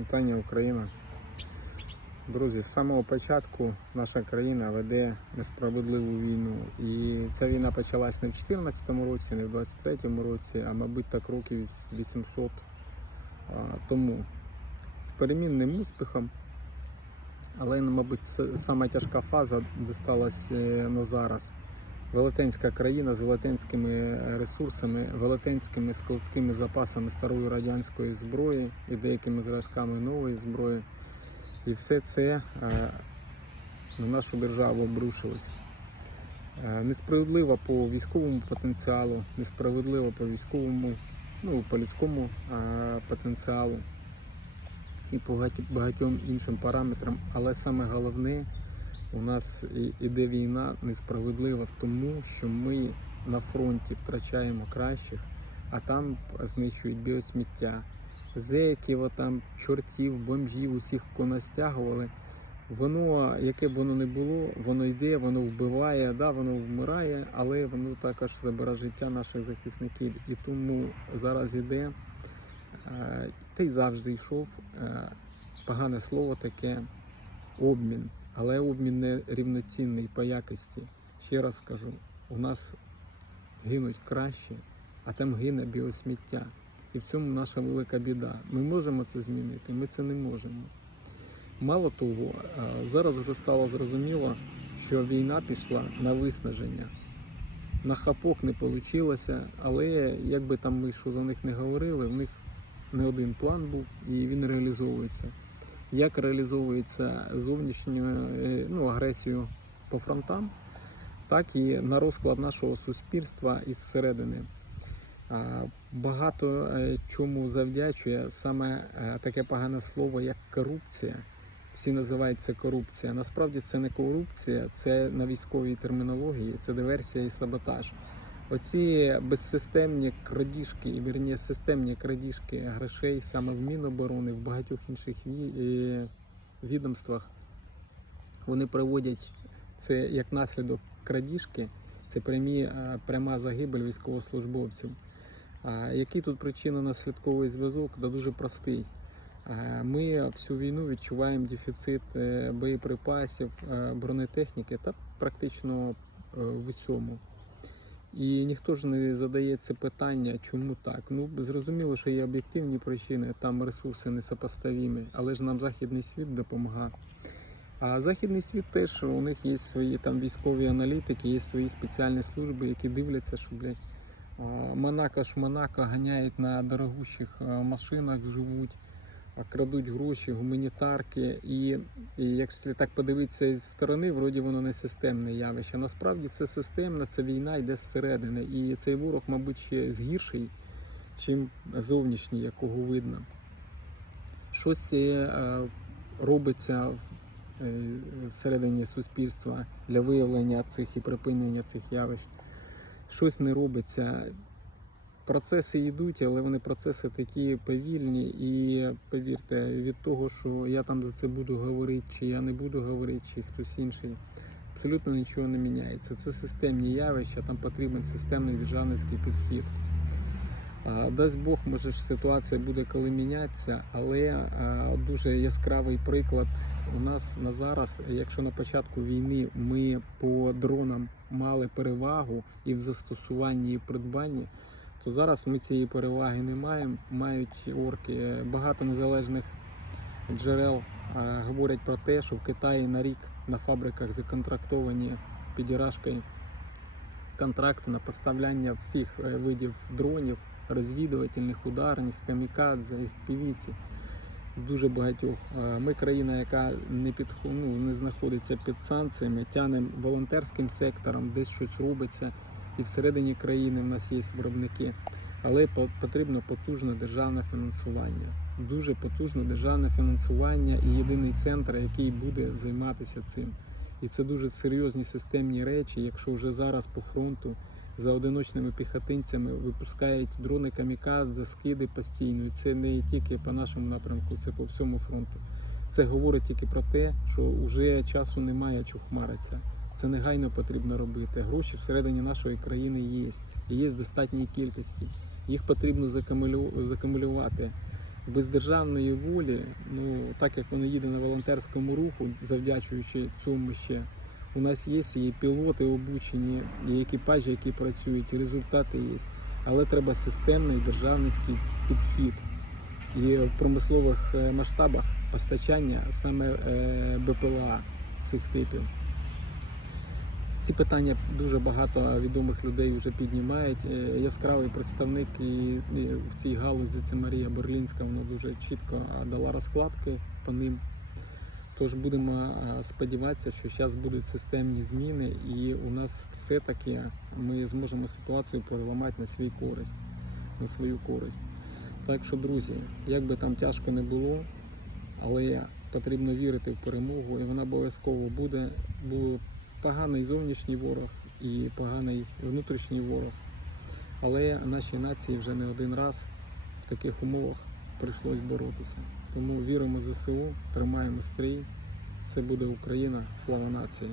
Вітання Україна. Друзі, з самого початку наша країна веде несправедливу війну. І ця війна почалась не в 2014 році, не в 2023 році, а мабуть так років з 800 тому. З перемінним успіхом. Але, мабуть, сама тяжка фаза досталась е, на зараз. Велетенська країна з велетенськими ресурсами, велетенськими складськими запасами старої радянської зброї і деякими зразками нової зброї. І все це е, на нашу державу обрушилось. Е, Несправедливо по військовому потенціалу, несправедливо по військовому, ну, по людському е, потенціалу і по багатьом іншим параметрам. Але саме головне, у нас іде війна несправедлива тому, що ми на фронті втрачаємо кращих, а там знищують біосміття. Зеків, там чортів, бомжів, усіх кого стягували. Воно, яке б воно не було, воно йде, воно вбиває, да, воно вмирає, але воно також забирає життя наших захисників. І тому зараз іде, е, та й завжди йшов е, погане слово таке обмін. Але обмін не рівноцінний по якості. Ще раз скажу, у нас гинуть краще, а там гине біосміття. І в цьому наша велика біда. Ми можемо це змінити, ми це не можемо. Мало того, е, зараз вже стало зрозуміло, що війна пішла на виснаження. На хапок не вийшло, але як би там ми що за них не говорили, в них не один план був і він реалізовується. Як реалізовується зовнішню е, ну, агресію по фронтам, так і на розклад нашого суспільства із середини. Багато е, чому завдячує саме е, таке погане слово, як корупція. Всі називають це корупція. Насправді це не корупція, це на військовій термінології, це диверсія і саботаж. Оці безсистемні крадіжки, і вірні системні крадіжки грошей саме в Міноборони, в багатьох інших е, відомствах, вони приводять це як наслідок крадіжки, це прямі, е, пряма загибель військовослужбовців. Який тут причинно-наслідковий зв'язок? Да дуже простий. Ми всю війну відчуваємо дефіцит е, боєприпасів, бронетехніки та практично в усьому. І ніхто ж не задає це питання, чому так. Ну зрозуміло, що є об'єктивні причини, там ресурси несопоставімі, але ж нам західний світ допомагає. А західний світ теж у них є свої там військові аналітики, є свої спеціальні служби, які дивляться, що блядь, Монако ж Монако ганяють на дорогущих машинах, живуть, крадуть гроші, гуманітарки. І, і якщо так подивитися з сторони, вроді воно не системне явище. Насправді це системна, це війна йде зсередини. І цей ворог, мабуть, ще згірший, чим зовнішній, якого видно. Щось е, робиться е, всередині суспільства для виявлення цих і припинення цих явищ. Щось не робиться. Процеси йдуть, але вони процеси такі повільні. І повірте, від того, що я там за це буду говорити, чи я не буду говорити, чи хтось інший, абсолютно нічого не міняється. Це системні явища, там потрібен системний державницький підхід. Дасть Бог, може ж ситуація буде коли мінятися, але дуже яскравий приклад у нас на зараз, якщо на початку війни ми по дронам мали перевагу і в застосуванні і придбанні, то зараз ми цієї переваги не маємо. Мають орки. Багато незалежних джерел говорять про те, що в Китаї на рік на фабриках законтрактовані підірашкою контракти на поставляння всіх е, видів дронів, розвідувальних, ударних, камікадзе, півіці. Дуже багатьох. Ми країна, яка не під ну, не знаходиться під санкціями, тянемо волонтерським сектором, десь щось робиться, і всередині країни в нас є виробники. Але потрібно потужне державне фінансування. Дуже потужне державне фінансування і єдиний центр, який буде займатися цим. І це дуже серйозні системні речі, якщо вже зараз по фронту за одиночними піхотинцями випускають дрони камікадзе, скиди постійно. І це не тільки по нашому напрямку, це по всьому фронту. Це говорить тільки про те, що вже часу немає чухмариться. Це негайно потрібно робити. Гроші всередині нашої країни є, і є в достатній кількості. Їх потрібно закамулювати. Без державної волі, ну так як воно їде на волонтерському руху, завдячуючи цьому ще, у нас є і пілоти обучені, і екіпажі, які працюють, і результати є. Але треба системний державницький підхід. І в промислових е, масштабах постачання саме е, БПЛА цих типів. Ці питання дуже багато відомих людей вже піднімають. Е, Яскравий представник і в цій галузі це Марія Берлінська. Вона дуже чітко дала розкладки по ним. Тож будемо е, сподіватися, що зараз будуть системні зміни, і у нас все-таки ми зможемо ситуацію переламати на свій користь, на свою користь. Так що, друзі, як би там тяжко не було, але потрібно вірити в перемогу, і вона обов'язково буде. Поганий зовнішній ворог і поганий внутрішній ворог. Але нашій нації вже не один раз в таких умовах прийшлось боротися. Тому віримо в ЗСУ, тримаємо стрій. Все буде Україна, слава нації!